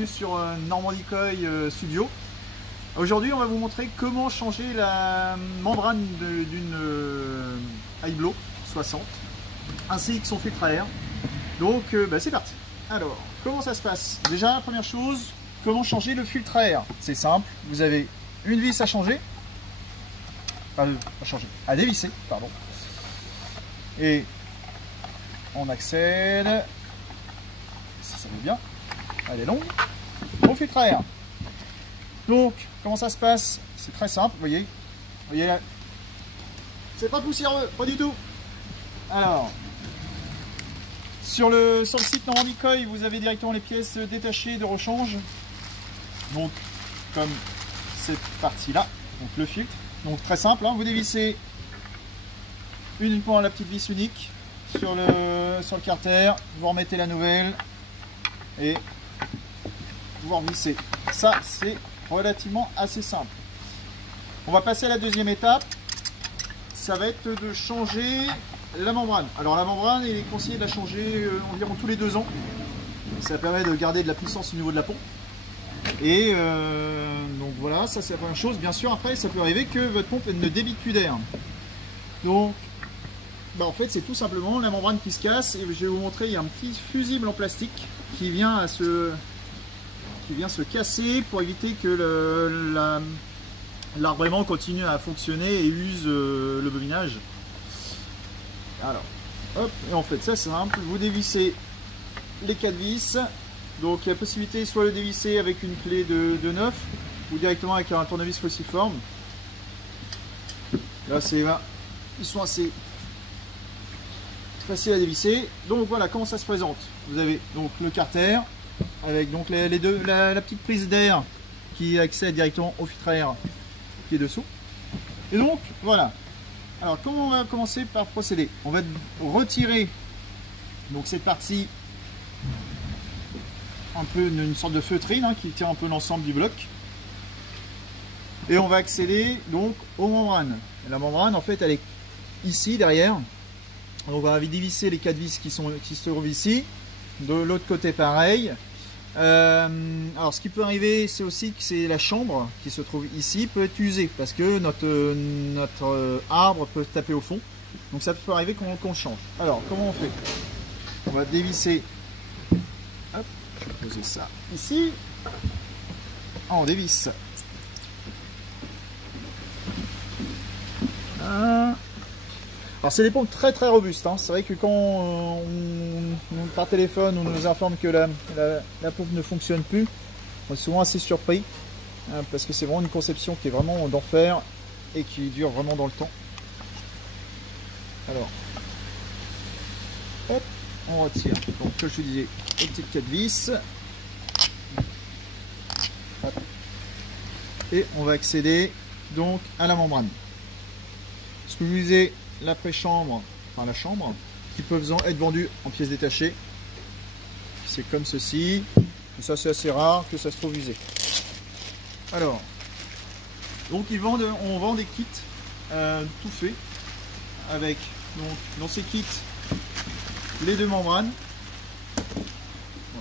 bienvenue sur Normandie Coil Studio. Aujourd'hui on va vous montrer comment changer la membrane d'une Aiblo 60 ainsi que son filtre à air. Donc c'est parti. Alors comment ça se passe? Déjà première chose, comment changer le filtre à air? C'est simple, vous avez une vis à changer, à dévisser, pardon. Et on accède, si ça va bien, elle est longue, au filtre à air. Donc, comment ça se passe? C'est très simple, vous voyez là, c'est pas poussiéreux, pas du tout. Alors, sur le site Normandie Coil, vous avez directement les pièces détachées de rechange. Donc, comme cette partie-là, donc le filtre. Donc très simple, hein, vous dévissez uniquement la petite vis unique sur le carter, vous remettez la nouvelle et vous revissez. Ça, c'est relativement assez simple. On va passer à la deuxième étape. Ça va être de changer la membrane. Alors la membrane, il est conseillé de la changer environ tous les 2 ans. Ça permet de garder de la puissance au niveau de la pompe. Et donc voilà, ça c'est la première chose. Bien sûr, après, ça peut arriver que votre pompe ne débite plus d'air. Donc, en fait, c'est tout simplement la membrane qui se casse. Et je vais vous montrer, il y a un petit fusible en plastique qui vient se casser pour éviter que l'arbrement continue à fonctionner et use le bobinage. Alors, hop, et en fait, ça c'est simple. Vous dévissez les 4 vis. Donc, il y a la possibilité soit de dévisser avec une clé de 9 ou directement avec un tournevis cruciforme. Là, ils sont assez facile à dévisser. Donc voilà comment ça se présente. Vous avez donc le carter avec donc la petite prise d'air qui accède directement au filtre à air qui est dessous. Et donc voilà. Alors comment on va commencer par procéder? On va retirer donc cette partie un peu une sorte de feutrine qui tient un peu l'ensemble du bloc. Et on va accéder donc aux membranes. Et la membrane en fait elle est ici derrière. Donc on va dévisser les 4 vis qui se trouvent ici. De l'autre côté pareil. Alors ce qui peut arriver, c'est aussi que c'est la chambre qui se trouve ici peut être usée parce que notre arbre peut taper au fond. Donc ça peut arriver qu'on change. Alors comment on fait? On va dévisser. Hop, je vais poser ça ici. On dévisse. Alors c'est des pompes très robustes, hein. C'est vrai que quand par téléphone on nous informe que la pompe ne fonctionne plus, on est souvent assez surpris, parce que c'est vraiment une conception qui est vraiment d'enfer et qui dure vraiment dans le temps. Alors, hop, on retire. Donc comme je vous disais, les petites 4 vis. Hop. Et on va accéder donc à la membrane. Ce que je vous disais, la préchambre, enfin la chambre, qui peuvent être vendus en pièces détachées. C'est comme ceci. Et ça c'est assez rare que ça se trouve usé. Alors, donc on vend des kits tout faits avec donc dans ces kits les 2 membranes,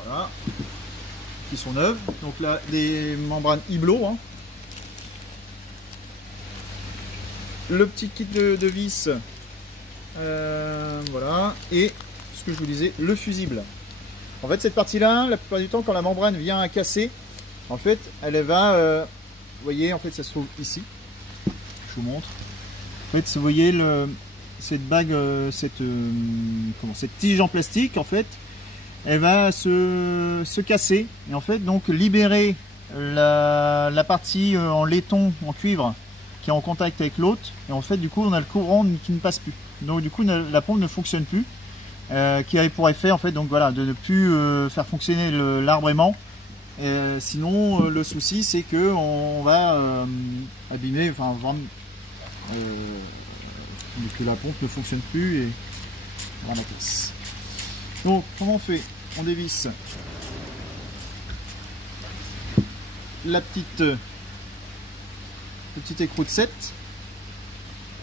voilà, qui sont neuves. Donc là des membranes Aiblo. Le petit kit de vis, voilà, et ce que je vous disais, le fusible. En fait, cette partie-là, la plupart du temps, quand la membrane vient à casser, en fait, elle va, vous voyez, en fait, ça se trouve ici. Je vous montre. En fait, vous voyez cette bague, cette tige en plastique, en fait, elle va se casser et en fait, donc libérer la partie en laiton, en cuivre, qui est en contact avec l'autre, et en fait du coup on a le courant qui ne passe plus, donc du coup la pompe ne fonctionne plus, qui avait pour effet en fait donc voilà de ne plus faire fonctionner l'arbre aimant. Sinon le souci c'est que on va abîmer, enfin vraiment, que la pompe ne fonctionne plus et on la casse. Donc comment on fait? On dévisse la petite le petit écrou de 7,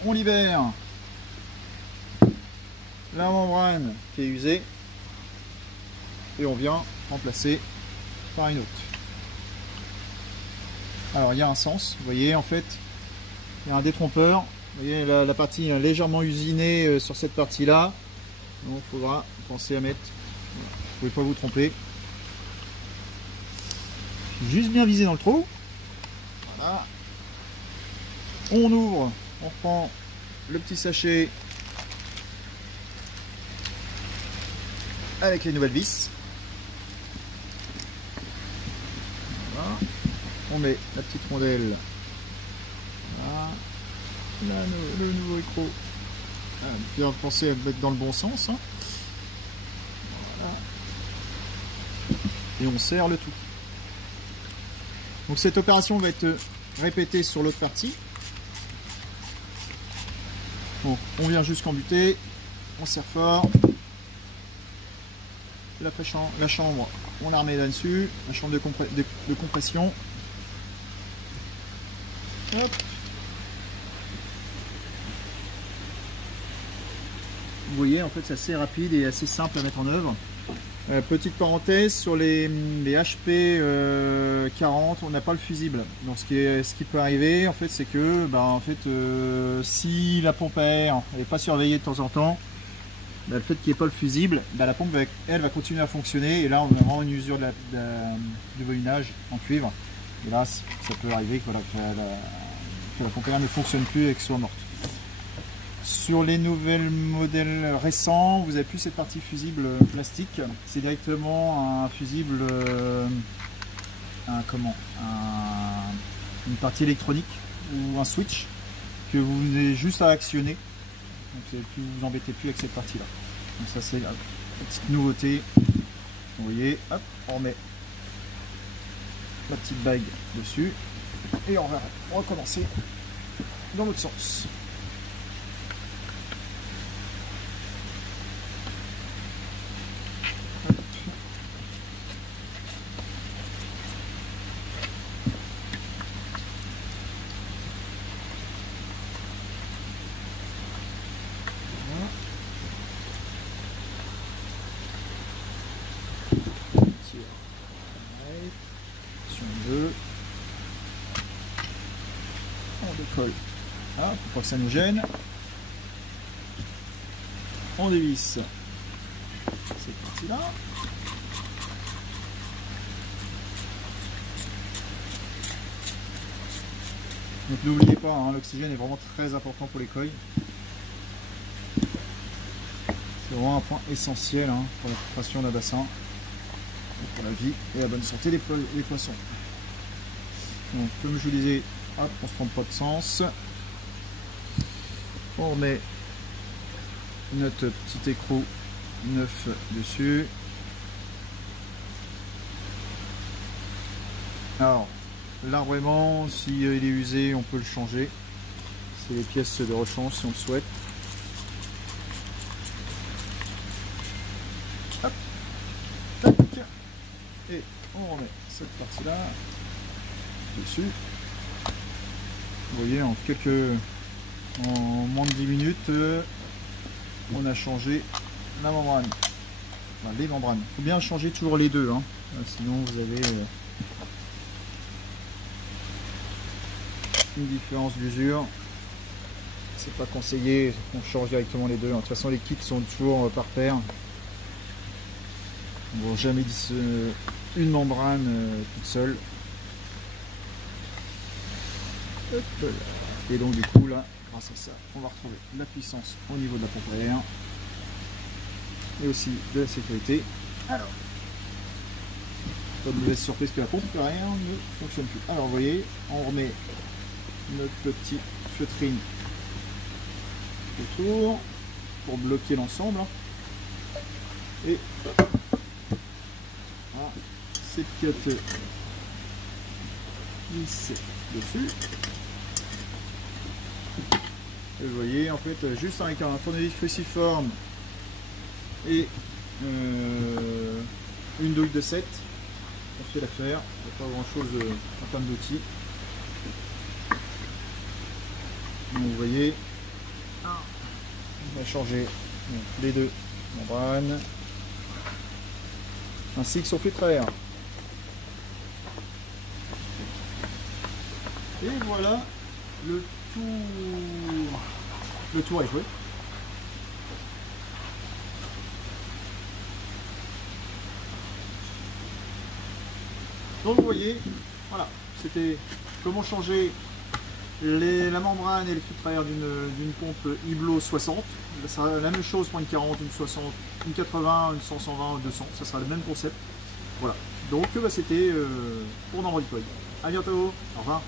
on libère la membrane qui est usée et on vient remplacer par une autre. Alors il y a un sens, vous voyez en fait, il y a un détrompeur. Vous voyez la partie est légèrement usinée sur cette partie là. Donc il faudra penser à mettre, voilà. Vous ne pouvez pas vous tromper. Juste bien visé dans le trou. Voilà. On ouvre, on reprend le petit sachet avec les nouvelles vis. Voilà. On met la petite rondelle. Voilà. Là, le nouveau écrou. Bien penser à le mettre dans le bon sens. Hein. Voilà. Et on serre le tout. Donc cette opération va être répétée sur l'autre partie. Donc on vient jusqu'en butée, on serre fort. La chambre, on la remet là-dessus, la chambre de compression. Hop. Vous voyez, en fait, c'est assez rapide et assez simple à mettre en œuvre. Petite parenthèse, sur les HP 40, on n'a pas le fusible. Donc ce qui peut arriver, en fait, c'est que si la pompe à air n'est pas surveillée de temps en temps, le fait qu'il n'y ait pas le fusible, la pompe elle va continuer à fonctionner, et là on a vraiment une usure du volinage en cuivre. Et là, ça peut arriver que la pompe à air ne fonctionne plus et qu'elle soit morte. Sur les nouvelles modèles récents, vous n'avez plus cette partie fusible plastique. C'est directement un fusible, une partie électronique ou un switch que vous venez juste à actionner. Donc vous ne vous embêtez plus avec cette partie-là. Donc ça c'est la petite nouveauté. Vous voyez, hop, on remet la petite bague dessus et on va recommencer dans l'autre sens. On décolle, ah, pour pas que ça nous gêne. On dévisse cette partie là. Donc n'oubliez pas, hein, l'oxygène est vraiment très important pour les coilles. C'est vraiment un point essentiel, hein, pour la filtration d'un bassin, pour la vie et la bonne santé des poissons. Donc, comme je vous disais, hop, on ne se trompe pas de sens. On remet notre petit écrou neuf dessus. Alors, l'arbrement, si il est usé, on peut le changer. C'est les pièces de rechange si on le souhaite. Hop, tac, et on remet cette partie-là dessus. Vous voyez, en moins de 10 minutes, on a changé la membrane. Enfin, les membranes. Il faut bien changer toujours les deux, hein. Sinon vous avez une différence d'usure. C'est pas conseillé, on change directement les deux. De toute façon, les kits sont toujours par paire. On ne va jamais une membrane toute seule. Hop là. Et donc du coup là, grâce à ça, on va retrouver la puissance au niveau de la pompe à air et aussi de la sécurité. Alors, pas de mauvaise surprise que la pompe à air ne fonctionne plus. Alors vous voyez, on remet notre petite feutrine autour pour bloquer l'ensemble. Et voilà, cette quête glisse dessus. Et vous voyez, en fait, juste avec un tournevis cruciforme et une douille de 7, on fait l'affaire. Il n'y a pas grand chose en termes d'outils. Donc vous voyez, on va changer les deux membranes ainsi que son filtre à air. Et voilà, le tour est joué. Donc vous voyez, voilà, c'était comment changer la membrane et le filtre à air d'une pompe Iblo 60. Ça sera la même chose pour une 40, une 60, une 80, une 100, 120, une 200. Ça sera le même concept. Voilà. Donc c'était pour Nambroid Toy. À bientôt. Au revoir.